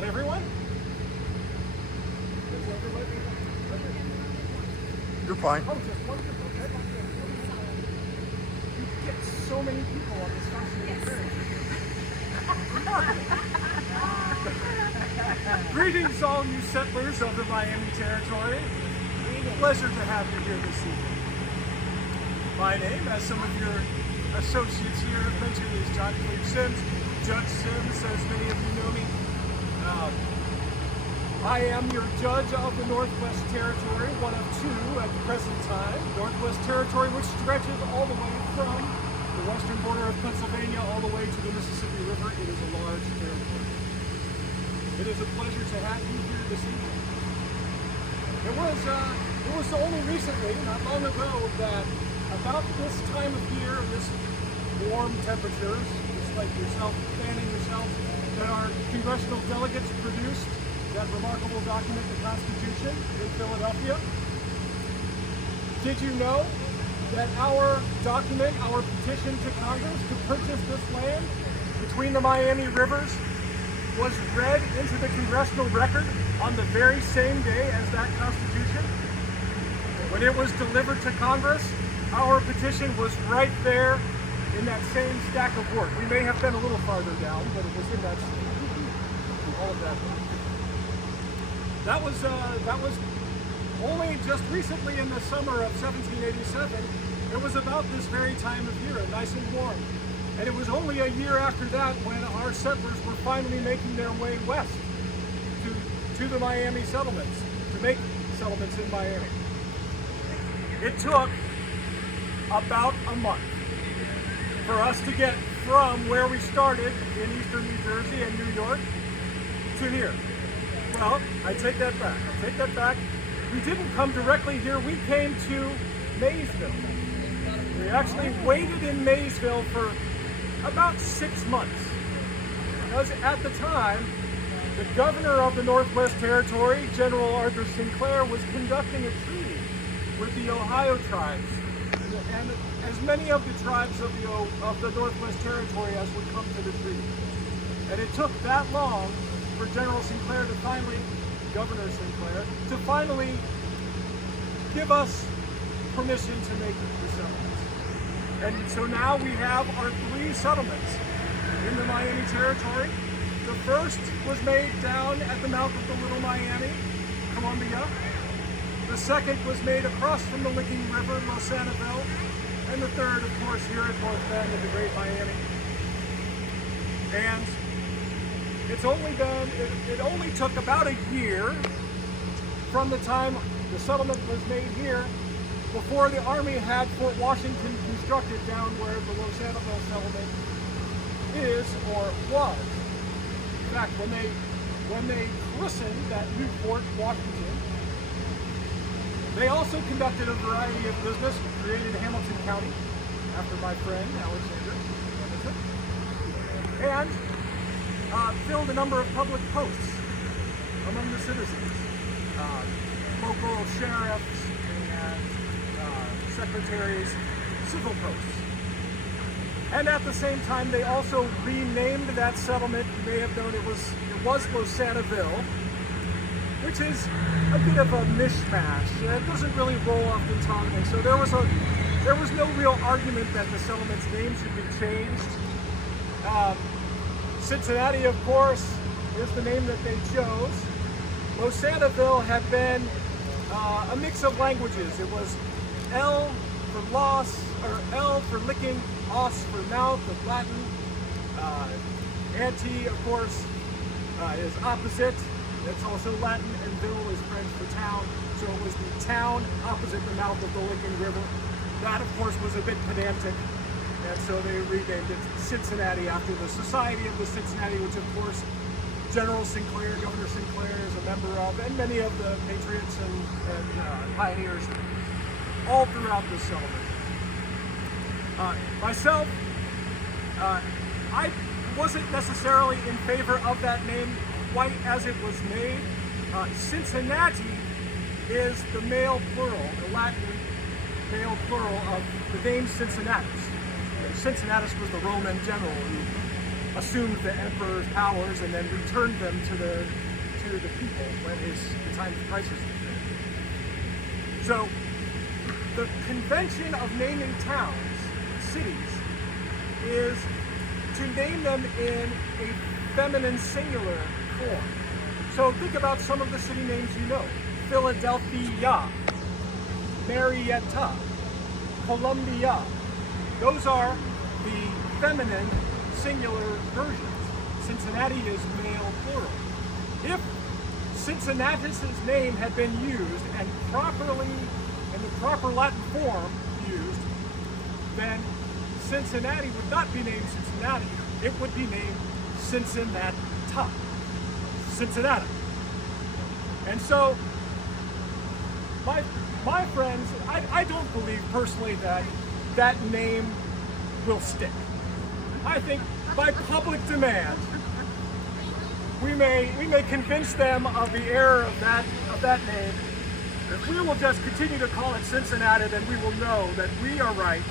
that everyone? You're fine. Oh, just one group, okay. You get so many people on this fascinating experience. Greetings, all you settlers of the Miami territory. Pleasure to have you here this evening. My name, as some of your associates here have mentioned, is John Cleves Symmes. Judge Symmes, as many of you know me. I am your judge of the Northwest Territory, one of two at the present time. Northwest Territory, which stretches all the way from the western border of Pennsylvania all the way to the Mississippi River. It is a large territory. It is a pleasure to have you here this evening. It was only recently, not long ago, that about this time of year, this warm temperatures, just like yourself, fanning yourself, that our congressional delegates produced that remarkable document, the Constitution, in Philadelphia. Did you know that our document, our petition to Congress to purchase this land between the Miami rivers was read into the congressional record on the very same day as that Constitution? When it was delivered to Congress, our petition was right there in that same stack of work. We may have been a little farther down, but it was in that all of that work. That was only just recently in the summer of 1787. It was about this very time of year, nice and warm. And it was only a year after that when our settlers were finally making their way west to the Miami settlements, to make settlements in Miami. It took about a month for us to get from where we started in eastern New Jersey and New York to here. Well, I take that back. We didn't come directly here. We came to Maysville. We actually waited in Maysville for about 6 months. Because at the time, the governor of the Northwest Territory, General Arthur Sinclair, was conducting a treaty with the Ohio tribes and as many of the tribes of the Northwest Territory as would come to the treaty. And it took that long for General Sinclair to finally, Governor Sinclair, to finally give us permission to make the settlements. And so now we have our 3 settlements in the Miami Territory. The first was made down at the mouth of the Little Miami, Columbia. The second was made across from the Licking River, Los Sanibel. And the third, of course, here at North Bend of the Great Miami. And it only took about a year from the time the settlement was made here before the Army had Fort Washington constructed down where the Los Sanibel settlement is or was. In fact, when they christened that new Fort Washington, they also conducted a variety of business, created Hamilton County after my friend Alexander Hamilton, and filled a number of public posts among the citizens, local sheriffs and secretaries, civil posts. And at the same time, they also renamed that settlement. You may have known it was Los Sanibel, which is a bit of a mishmash. It doesn't really roll off the tongue, and so there was no real argument that the settlement's name should be changed. Cincinnati, of course, is the name that they chose. Los Sanibel had been a mix of languages. It was L for los, or L for licking, os for mouth of Latin. Anti, of course, is opposite. That's also Latin, and ville is French for town. So it was the town opposite the mouth of the Licking River. That, of course, was a bit pedantic. And so they renamed it Cincinnati after the Society of the Cincinnati, which of course General Sinclair, Governor Sinclair is a member of, and many of the patriots and pioneers all throughout this settlement. Myself, I wasn't necessarily in favor of that name quite as it was made. Cincinnati is the male plural, the Latin male plural of the name Cincinnatus. Cincinnatus was the Roman general who assumed the emperor's powers and then returned them to the people when the time of crisis was finished. So the convention of naming towns, cities, is to name them in a feminine singular form. So think about some of the city names you know: Philadelphia, Marietta, Columbia. Those are the feminine singular versions. Cincinnati is male plural. If Cincinnatus' name had been used and properly, in the proper Latin form used, then Cincinnati would not be named Cincinnati, it would be named Cincinnati. Cincinnati. And so, my friends, I don't believe personally that that name will stick. I think by public demand, we may convince them of the error of that name. If we will just continue to call it Cincinnati, then we will know that we are right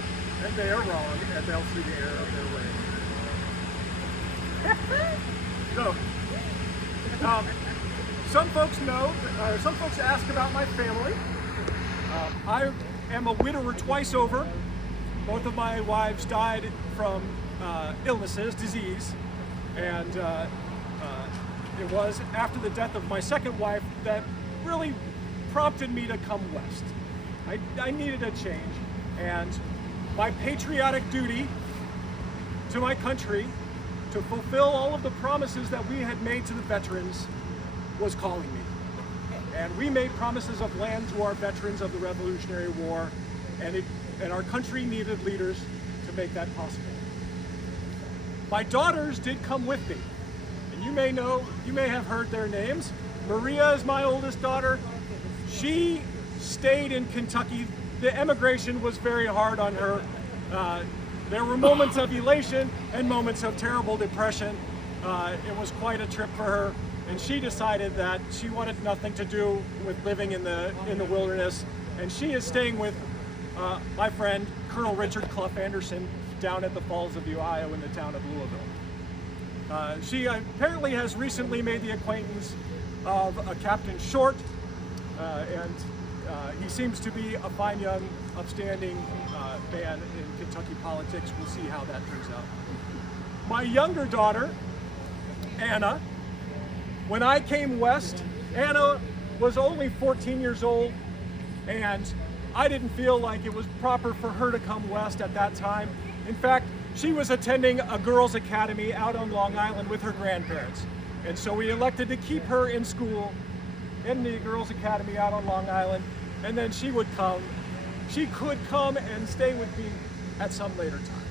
and they are wrong, and they'll see the error of their ways. So, some folks ask about my family. I am a widower twice over. Both of my wives died from illnesses, disease, and it was after the death of my second wife that really prompted me to come west. I needed a change, and my patriotic duty to my country to fulfill all of the promises that we had made to the veterans was calling me. And we made promises of land to our veterans of the Revolutionary War, and our country needed leaders to make that possible. My daughters did come with me, and you may have heard their names. Maria is my oldest daughter. She stayed in Kentucky. The emigration was very hard on her. There were moments of elation and moments of terrible depression. It was quite a trip for her, and she decided that she wanted nothing to do with living in the wilderness, and she is staying with my friend Colonel Richard Clough Anderson down at the Falls of the Ohio in the town of Louisville. She apparently has recently made the acquaintance of a Captain Short, and he seems to be a fine young, upstanding man in Kentucky politics. We'll see how that turns out. My younger daughter, Anna, when I came west, Anna was only 14 years old, and I didn't feel like it was proper for her to come west at that time. In fact, she was attending a girls' academy out on Long Island with her grandparents. And so we elected to keep her in school in the girls' academy out on Long Island, and then she could come and stay with me at some later time.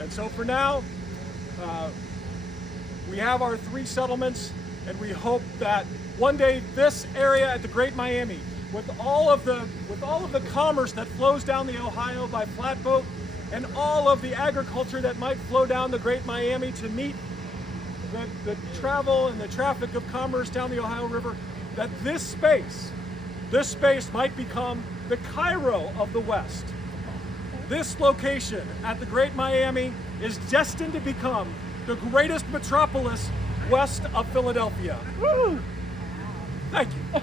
And so for now, we have our 3 settlements, and we hope that one day this area at the Great Miami, with all of the commerce that flows down the Ohio by flatboat, and all of the agriculture that might flow down the Great Miami to meet the travel and the traffic of commerce down the Ohio River, that this space might become the Cairo of the West. This location at the Great Miami is destined to become the greatest metropolis west of Philadelphia. Woo! Thank you.